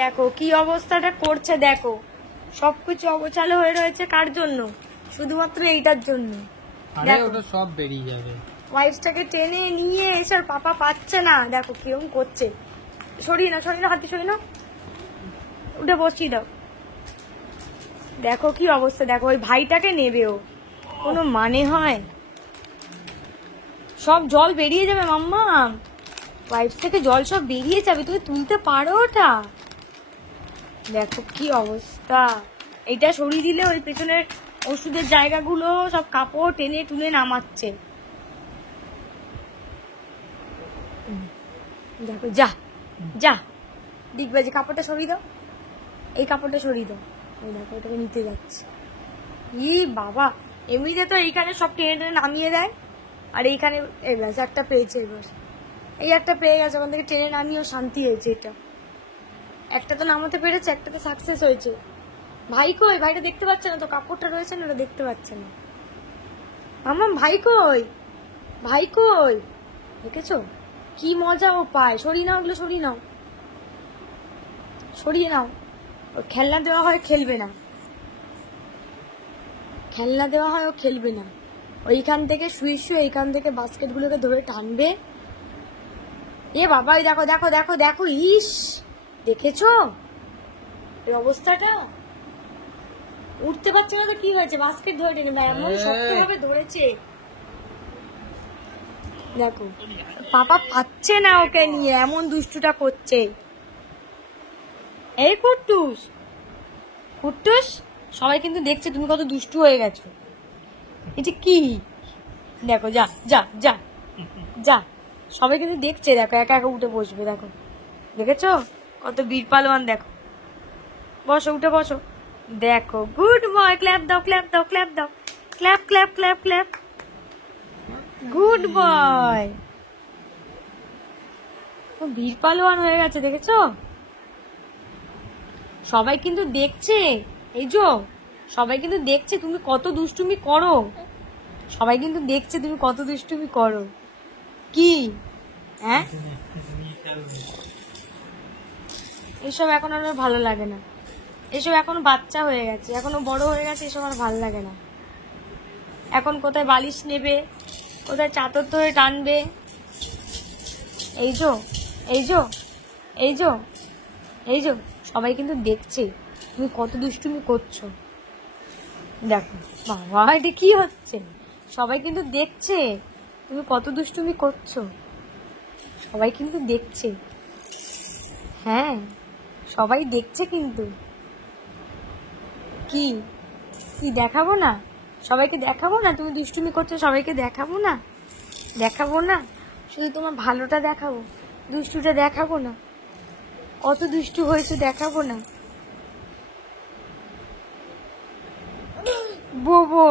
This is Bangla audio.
দেখো কি অবস্থাটা করছে, দেখো সবকিছু অগোছালো হয়ে রয়েছে। কার জন্য? শুধুমাত্র এইটার জন্য। ওটা সব বেরিয়ে যাবে। ওয়াইফটাকে টেনে নিয়ে এসে আর পাপা পাচ্ছে না, দেখো কিরকম করছে। সরিয়ে না, হাতি সরিয়ে না, উঠে বসিয়ে দাও। দেখো কি অবস্থা, দেখো ওই ভাইটাকে নেবেও কোনো মানে হয়? সব জল বেরিয়ে যাবে মাম্মা, পাইপ থেকে জল সব বেরিয়ে যাবে, তুমি তুলতে পারো ওটা? দেখো কি অবস্থা। এটা সরিয়ে দিলে ওই পেছনের ওষুধের জায়গাগুলো সব কাপড় টেনে টুলে নামাচ্ছে। দেখো যা যা ডিগবাজি, কাপড়টা সরিয়ে দাও, এই কাপড়টা সরিয়ে দাও। ওই দেখো ওটাকে নিতে যাচ্ছে। ই বাবা, এমনিতে তো এইখানে সব টেনে টেনে নামিয়ে দেয়, আর এইখানে এবার একটা পেয়েছে, এবার এই একটা পেয়ে গেছে, ওখান থেকে টেনে নামিয়েও শান্তি হয়েছে। এটা একটা তো নামাতে পেরেছে, একটা তো সাকসেস হয়েছে। ভাই কই? ভাইটা দেখতে পাচ্ছে না তো, কাপড়টা রয়েছে না, ওটা দেখতে পাচ্ছে না। মাম্মা ভাই কই? ভাই কই? দেখেছো কি মজা ও পায়। সরিয়ে নাও, ওগুলো সরিয়ে নাও, সরিয়ে নাও। ও খেলনা দেওয়া হয় খেলবে না, খেলনা দেওয়া হয় ও খেলবে না। ওইখান থেকে শুয়ে শুয়ে এইখান থেকে বাস্কেটগুলোকে ধরে টানবে। এ বাবা, দেখো দেখো দেখো দেখো, ইস দেখেছো এই অবস্থাটা? উঠতে পারছে না তো কি হয়েছে, বাস্কেট ধরে টেনে না, এমন শক্তভাবে ধরেছে। দেখো পাপা পাচ্ছে না ওকে নিয়ে, এমন দুষ্টুটা করছে। এই কুট্টুস, কুট্টুস, সবাই কিন্তু দেখছে তুমি কত দুষ্টু হয়ে গেছো। এটা কি? দেখো যা যা যা যা, সবাই কিন্তু দেখছে। দেখো একা একা উঠে বসবে, দেখো দেখেছো কত বীর পালোয়ান। দেখো বসো, উঠে বসো। দেখো গুড বয়, ক্ল্যাপ দাও ক্ল্যাপ দাও ক্ল্যাপ দাও, clap clap clap clap, good boy. বীর পালোয়ান হয়ে গেছে, দেখেছো? সবাই কিন্তু দেখছে, এই যো সবাই কিন্তু দেখছে তুমি কত দুষ্টুমি করো। সবাই কিন্তু দেখছে তুমি কত দুষ্টুমি করো। কি হ্যাঁ, এসব এখন আর ভালো লাগে না। এসব এখন বাচ্চা হয়ে গেছে, এখনো বড় হয়ে গেছে, এসব আর ভালো লাগে না। এখন কোথায় বালিশ নেবে, কোথায় চাদর ধরে টানবে। এই যো এই যো এই যো এই যো, সবাই কিন্তু দেখছে তুমি কত দুষ্টুমি করছো। দেখো বাবা, এটা কি হচ্ছে? সবাই কিন্তু দেখছে তুমি কত দুষ্টুমি করছো, সবাই কিন্তু দেখছে। হ্যাঁ সবাই দেখছে কিন্তু। কি কি দেখাবো না? সবাইকে দেখাবো না তুমি দুষ্টুমি করছো? সবাইকে দেখাবো না? দেখাবো না, শুধু তোমার ভালোটা দেখাবো, দুষ্টুটা দেখাবো না। কত দুষ্টু হয়েছে দেখাবো না। বোবো।